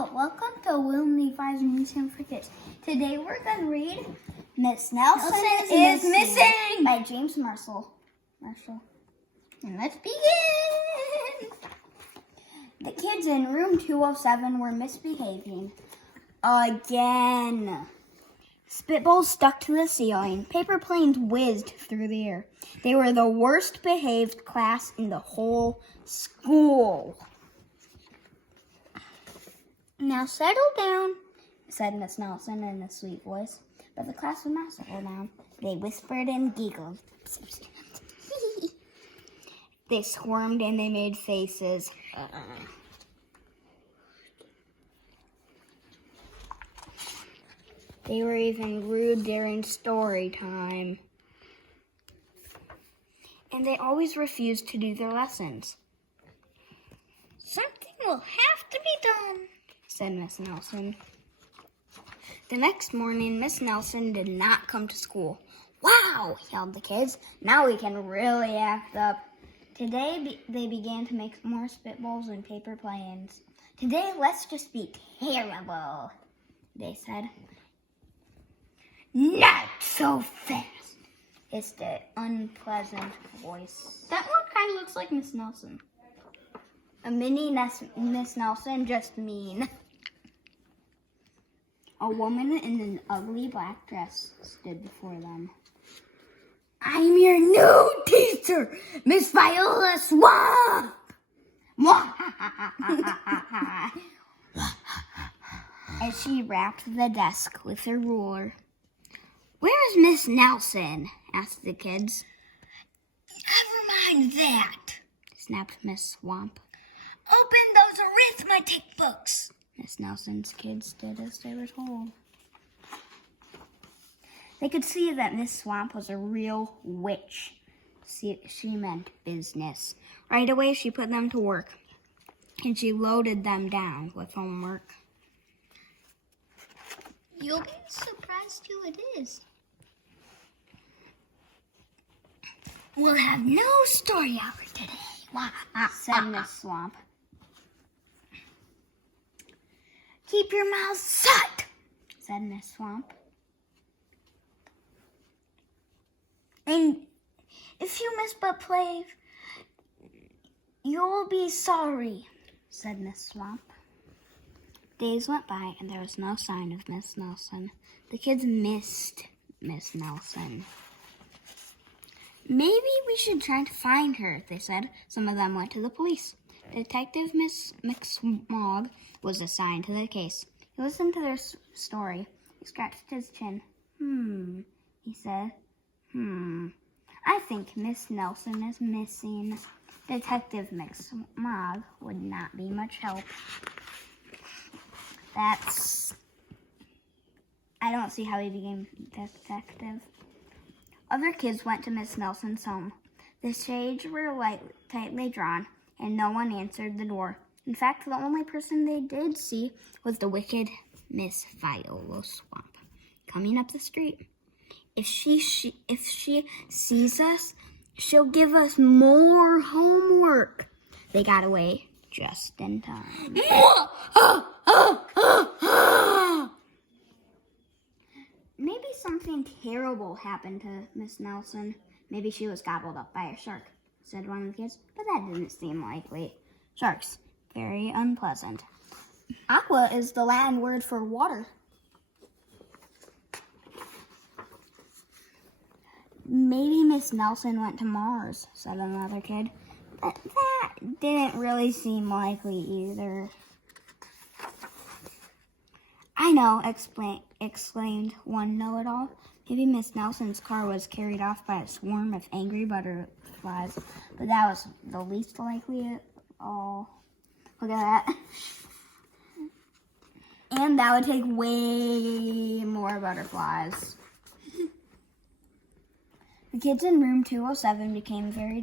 Hello, welcome to Will and Levi's Museum for Kids. Today we're going to read Miss Nelson is Missing by James Marshall. And let's begin! The kids in room 207 were misbehaving. Again. Spitballs stuck to the ceiling. Paper planes whizzed through the air. They were the worst behaved class in the whole school. Now settle down, said Miss Nelson in a sweet voice. But the class would not settle down. They whispered and giggled. They squirmed and they made faces. They were even rude during story time. And they always refused to do their lessons. Something will have to be done, said Miss Nelson. The next morning, Miss Nelson did not come to school. Wow, yelled the kids. Now we can really act up. Today, they began to make more spitballs and paper planes. Today, let's just be terrible, they said. Not so fast, hissed the unpleasant voice. That one kind of looks like Miss Nelson. A mini Miss Nelson, just mean. A woman in an ugly black dress stood before them. I'm your new teacher, Miss Viola Swamp! As she rapped the desk with her ruler. Where's Miss Nelson? Asked the kids. Never mind that, snapped Miss Swamp. Open those arithmetic books. Miss Nelson's kids did as they were told. They could see that Miss Swamp was a real witch. She meant business. Right away, she put them to work, and she loaded them down with homework. You'll be surprised who it is. We'll have no story hour today, said Miss Swamp. Keep your mouth shut, said Miss Swamp. And if you misbehave, you'll be sorry, said Miss Swamp. Days went by and there was no sign of Miss Nelson. The kids missed Miss Nelson. Maybe we should try to find her, they said. Some of them went to the police. Detective Miss McSmog was assigned to the case. He listened to their story. He scratched his chin. He said. I think Miss Nelson is missing. Detective McSmog would not be much help. I don't see how he became detective. Other kids went to Miss Nelson's home. The shades were tightly drawn, and no one answered the door. In fact, the only person they did see was the wicked Miss Viola Swamp coming up the street. If she sees us, she'll give us more homework. They got away just in time. Maybe something terrible happened to Miss Nelson. Maybe she was gobbled up by a shark, said one of the kids, but that didn't seem likely. Sharks, very unpleasant. Aqua is the Latin word for water. Maybe Miss Nelson went to Mars, said another kid. But that didn't really seem likely either. I know, exclaimed one know-it-all. Maybe Miss Nelson's car was carried off by a swarm of angry butterflies, but that was the least likely at all. Look at that. And that would take way more butterflies. The kids in room 207 became very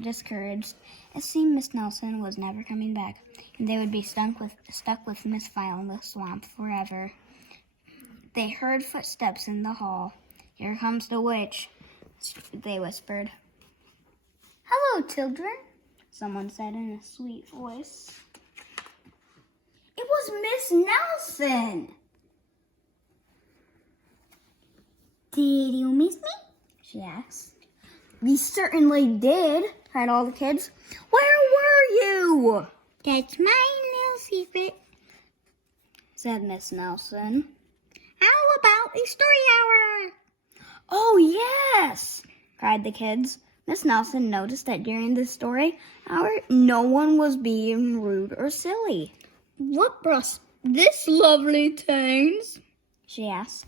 discouraged. It seemed Miss Nelson was never coming back, and they would be stuck with Miss Viola Swamp forever. They heard footsteps in the hall. Here comes the witch, they whispered. Hello, children, someone said in a sweet voice. It was was Miss Nelson? Did you miss me? She asked. We certainly did, cried all the kids. Where were you? That's my little secret, said Miss Nelson. How about a story hour? Oh, yes, cried the kids. Miss Nelson noticed that during the story hour, no one was being rude or silly. What brought this lovely things? She asked.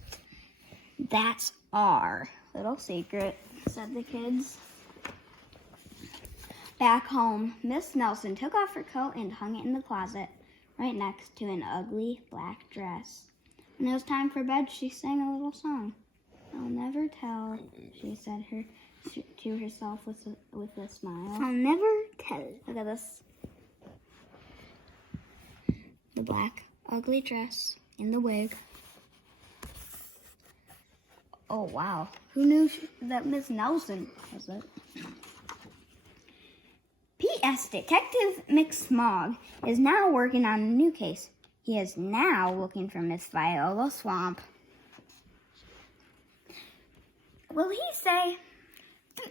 That's our little secret, said the kids. Back home, Miss Nelson took off her coat and hung it in the closet, right next to an ugly black dress. When it was time for bed, she sang a little song. I'll never tell, she said to herself with a smile. I'll never tell. Look at this. The black, ugly dress and the wig. Oh, wow. Who knew that Miss Nelson was it? P.S. Detective McSmog is now working on a new case. He is now looking for Miss Viola Swamp. Will he say,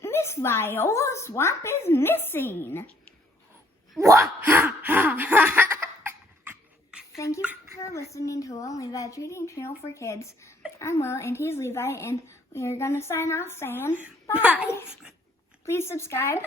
Miss Viola Swamp is missing? What? Thank you for listening to Levi's Reading Channel for Kids. I'm Will, and he's Levi, and we're going to sign off saying bye. Please subscribe.